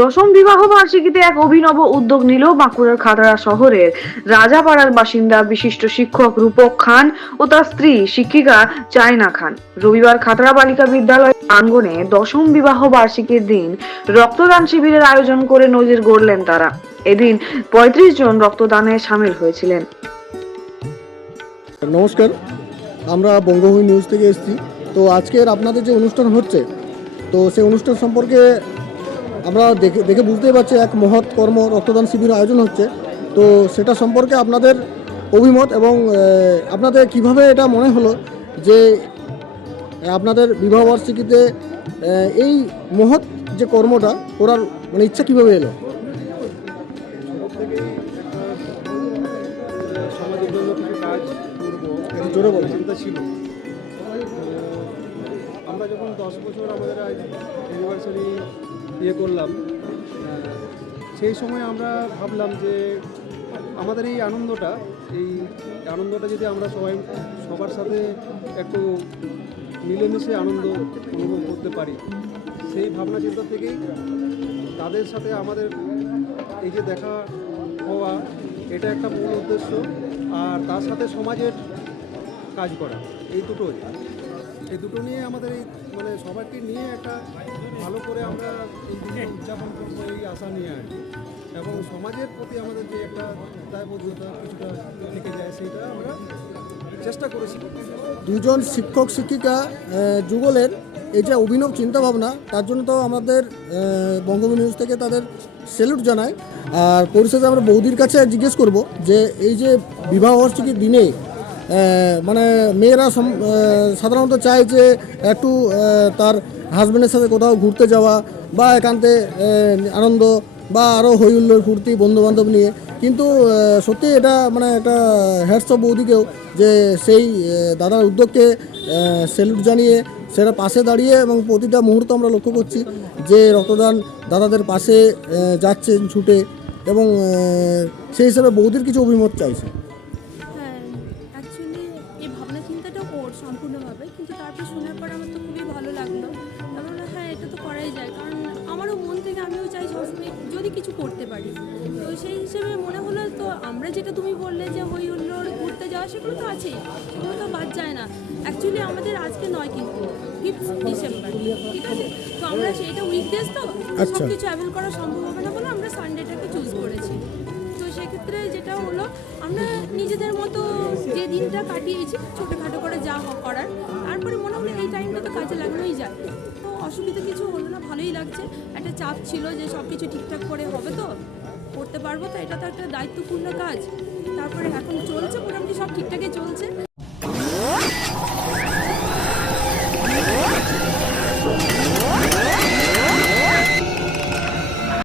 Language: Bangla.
দশম বিবাহ বার্ষিকীতে এক অভিনব উদ্যোগ নিল বাঁকুড়ার খাতড়া শহরের রাজাপাড়ার বাসিন্দা বিশিষ্ট শিক্ষক রূপক খান ও তার স্ত্রী শিক্ষিকা চায়না খান। রবিবার খাতড়া বালিকা বিদ্যালয় প্রাঙ্গণে দশম বিবাহ বার্ষিকীর দিন রক্তদান শিবিরের আয়োজন করে নজির গড়লেন তারা। এদিন পঁয়ত্রিশ জন রক্তদানে সামিল হয়েছিলেন। নমস্কার, আমরা বঙ্গভূমি নিউজ থেকে এসেছি। তো আজকের আপনাদের যে অনুষ্ঠান হচ্ছে, তো সেই অনুষ্ঠান সম্পর্কে আমরা দেখে দেখে বুঝতেই পারছি এক মহৎ কর্ম রক্তদান শিবির আয়োজন হচ্ছে। তো সেটা সম্পর্কে আপনাদের অভিমত এবং আপনাদের কীভাবে এটা মনে হলো যে আপনাদের বিবাহবার্ষিকীতে এই মহৎ যে কর্মটা, করার মানে ইচ্ছা কীভাবে এলো? আমরা যখন দশ বছর আমাদের অ্যানিভার্সারি ইয়ে করলাম। সেই সময় আমরা ভাবলাম যে আমাদের এই আনন্দটা এই আনন্দটা যদি আমরা সবাই, সবার সাথে একটু মিলেমিশে আনন্দ অনুভব করতে পারি, সেই ভাবনা চিন্তা থেকেই তাদের সাথে আমাদের এই যে দেখা হওয়া, এটা একটা মূল উদ্দেশ্য, আর তার সাথে সমাজের কাজ করা, এই দুটোই। এই দুটো নিয়ে আমাদের এই মানে সবাইকে নিয়ে একটা ভালো করে আমরা এই দিনটা উদযাপন করব এই আশা নিয়ে আর কি। এবং সমাজের প্রতি আমাদের যে একটা দায়বদ্ধতা কিছুটা থেকে যায় সেইটা আমরা চেষ্টা করেছি দুজন শিক্ষক শিক্ষিকা যুগলের এই যে অভিনব চিন্তাভাবনা, তার জন্য তো আমাদের বঙ্গবন্ধু নিউজ থেকে তাদের স্যালুট জানায় আর পরিশেষে আমরা বৌদির কাছে জিজ্ঞেস করব যে, এই যে বিবাহ বার্ষিকীর দিনে মানে মেয়েরা সাধারণত চায় যে একটু তার হাজব্যান্ডের সাথে কোথাও ঘুরতে যাওয়া বা একান্তে আনন্দ বা আরও হই হুল্লোড় ফুর্তি, বন্ধুবান্ধব নিয়ে। কিন্তু সত্যি এটা মানে একটা হ্যাটস অফ বৌদিকেও যে সেই দাদার উদ্যোগকে স্যালুট জানিয়ে সেটা পাশে দাঁড়িয়ে এবং প্রতিটা মুহূর্ত আমরা লক্ষ্য করছি যে রক্তদান দাদাদের পাশে যাচ্ছেন, ছুটে এবং সেই হিসাবে বৌদির কিছু অভিমত চাইছে। যদি কিছু করতে পারি। তো সেই হিসেবে মনে হলো তো আমরা যেটা তুমি বললে যে হই হুল্লোড় ঘুরতে যাওয়া সেগুলো তো আছেই। সেগুলো তো বাদ যায় না। অ্যাকচুয়ালি আমাদের আজকে নয় কিন্তু ফিফথ ডিসেম্বর ঠিক আছে? তো আমরা সেইটা উইকডেজ তো। সব কিছু অ্যাভেল করা সম্ভব হবে না বলে আমরা সানডেটাকে চুজ করেছি। তো সেক্ষেত্রে যেটা হলো আমরা নিজেদের মতো যে দিনটা কাটিয়েছি, ছোটোখাটো করে যা করার। তারপরে মনে হলো এই টাইমটা তো কাজে লাগানোই যায়। তো অসুবিধা কিছু হলো না, ভালোই লাগছে। একটা চাপ ছিল যে সব কিছু ঠিকঠাক করে হবে তো, করতে পারব তো, এটা তো একটা দায়িত্বপূর্ণ কাজ। তারপরে এখন চলছে, মোটামুটি সব ঠিকঠাকই চলছে।